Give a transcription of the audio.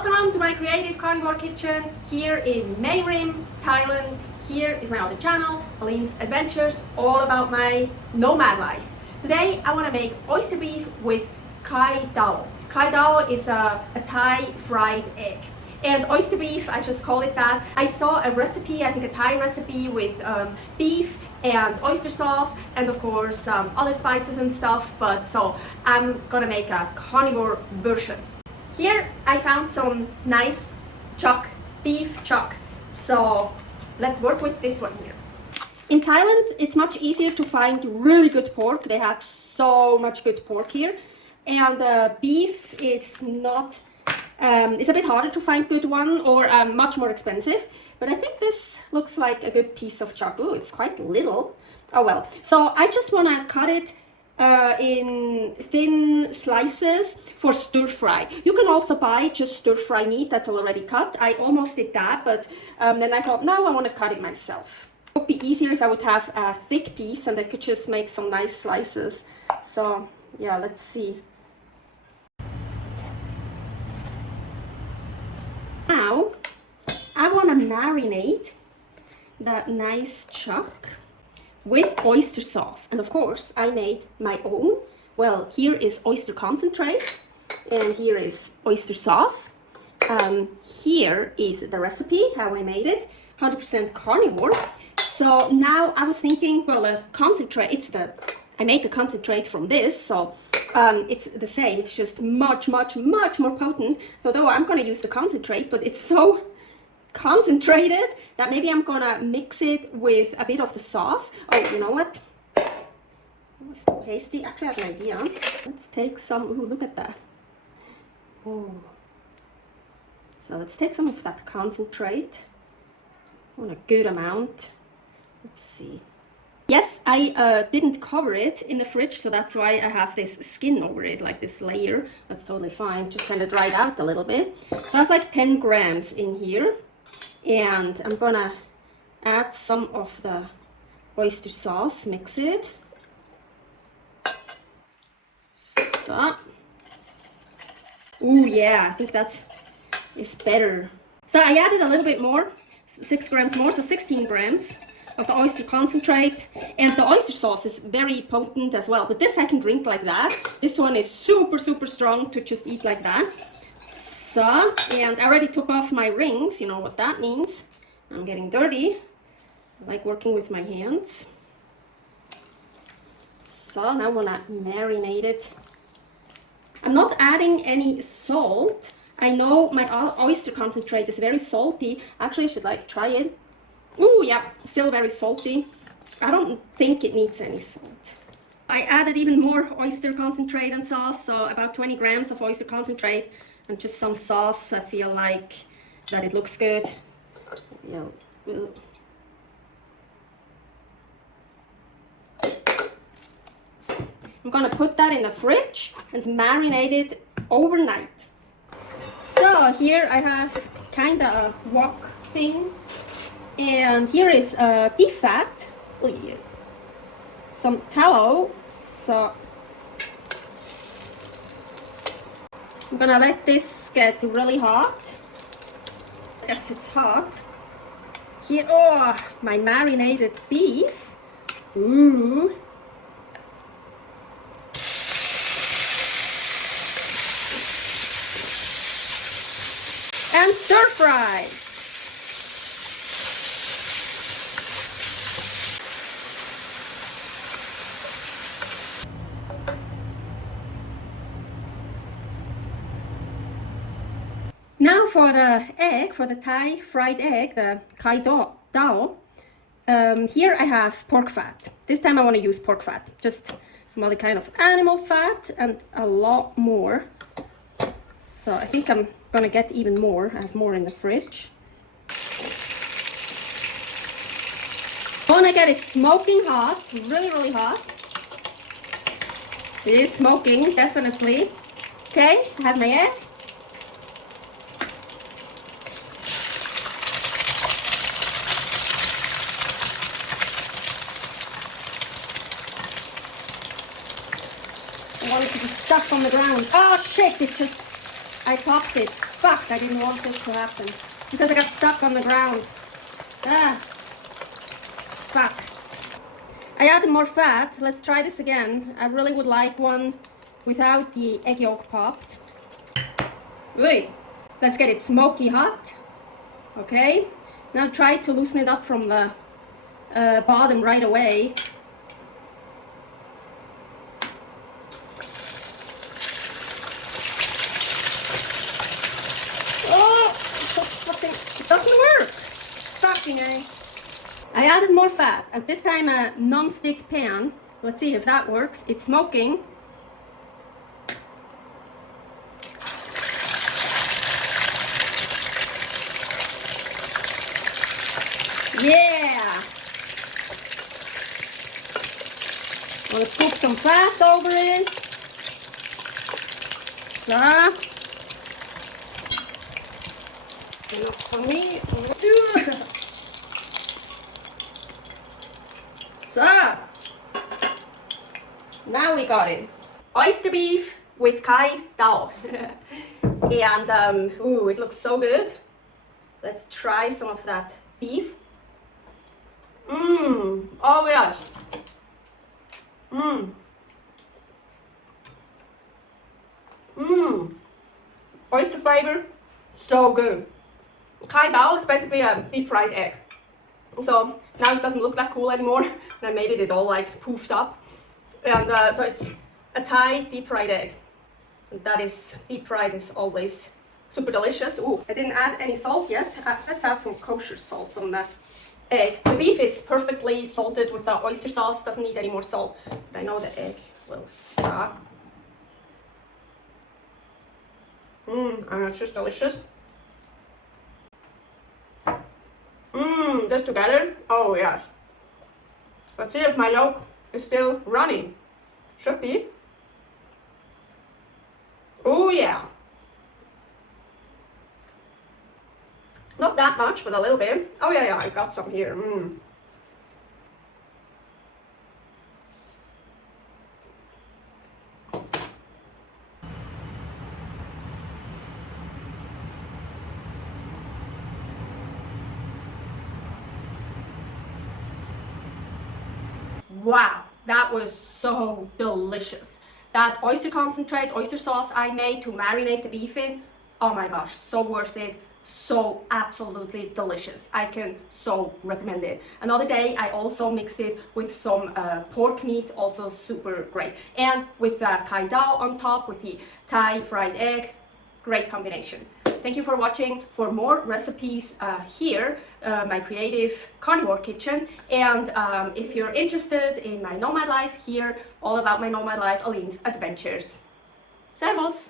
Welcome to my creative carnivore kitchen here in Mae Rim, Thailand. Here is my other channel, Aline's Adventures, all about my nomad life. Today I want to make oyster beef with Kai Dao. Kai Dao is a Thai fried egg. And oyster beef, I just call it that. I saw a recipe, I think a Thai recipe with beef and oyster sauce and of course other spices and stuff, but so I'm gonna make a carnivore version. Here I found some nice chuck, beef chuck, so let's work with this one here. In Thailand it's much easier to find really good pork. They have so much good pork here, and beef is not, it's a bit harder to find good one, or much more expensive. But I think this looks like a good piece of chuck. Ooh, it's quite little. Oh well. So I just want to cut it in thin slices for stir fry. You can also buy just stir fry meat that's already cut. I almost did that, but then I thought, no, I want to cut it myself. It would be easier if I would have a thick piece and I could just make some nice slices. So yeah, let's see. Now I want to marinate that nice chuck with oyster sauce, and of course I made my own. Well, here is oyster concentrate and here is oyster sauce. Here is the recipe, how I made it, 100% carnivore. So now I was thinking, well, the concentrate, I made the concentrate from this, so it's the same, it's just much more potent. Although I'm gonna use the concentrate, but it's so concentrated that maybe I'm gonna mix it with a bit of the sauce. Oh, you know what? That was too hasty. Actually, I have an idea. Let's take some. Ooh, look at that. Oh. So let's take some of that concentrate. I want a good amount. Let's see. Yes, I didn't cover it in the fridge, so that's why I have this skin over it, like this layer. That's totally fine. Just kind of dried out a little bit. So I have like 10 grams in here. And I'm gonna add some of the oyster sauce, mix it. So, ooh yeah, I think that is better. So I added a little bit more, 6 grams more, so 16 grams of the oyster concentrate. And the oyster sauce is very potent as well, but this I can drink like that. This one is super strong to just eat like that. So, and I already took off my rings, you know what that means. I'm getting dirty. I like working with my hands. So now I want to marinate it. I'm not adding any salt. I know my oyster concentrate is very salty. Actually, I should like try it. Ooh, yeah, still very salty. I don't think it needs any salt. I added even more oyster concentrate and sauce, so about 20 grams of oyster concentrate. And just some sauce. I feel like that it looks good. Yeah. I'm gonna put that in the fridge and marinate it overnight. So here I have kind of a wok thing, and here is beef fat, some tallow. So I'm gonna let this get really hot. Yes, it's hot. Here, oh, my marinated beef. Ooh. And stir fry. Now for the egg, for the Thai fried egg, the Kai Dao, here I have pork fat. This time I want to use pork fat, just some other kind of animal fat and a lot more. So I think I'm going to get even more. I have more in the fridge. I want to get it smoking hot, really hot. It is smoking, definitely. Okay, I have my egg. I want it to be stuck on the ground. Oh shit, I popped it. Fuck, I didn't want this to happen. Because I got stuck on the ground. Ah. Fuck. I added more fat. Let's try this again. I really would like one without the egg yolk popped. Wait. Let's get it smoky hot. Okay. Now try to loosen it up from the bottom right away. Oh, it doesn't work. Fucking A. I added more fat, and this time a non-stick pan. Let's see if that works. It's smoking. Yeah! I'm gonna scoop some fat over it. So, enough for me. So, now we got it. Oyster beef with Kai Dao. And, ooh, it looks so good. Let's try some of that beef. Oh yes. Oyster flavor, so good. Kai Dao is basically a deep fried egg. So now it doesn't look that cool anymore. I made it all like poofed up. And so it's a Thai deep fried egg. And that is, deep fried is always super delicious. Ooh, I didn't add any salt yet. Let's add some kosher salt on that egg. The beef is perfectly salted with the oyster sauce, doesn't need any more salt. But I know the egg will suck. And it's just delicious. This together, oh yes. Let's see if my yolk is still running. Should be. Oh yeah. Not that much, but a little bit. Oh yeah, I got some here. Wow, that was so delicious. That oyster concentrate, oyster sauce I made to marinate the beef in, oh my gosh, so worth it. So absolutely delicious. I can so recommend it. Another day I also mixed it with some pork meat, also super great. And with Kai Dao on top with the Thai fried egg, great combination. Thank you for watching. For more recipes here, my creative carnivore kitchen. And if you're interested in my nomad life here, all about my nomad life, Aline's adventures. Servus!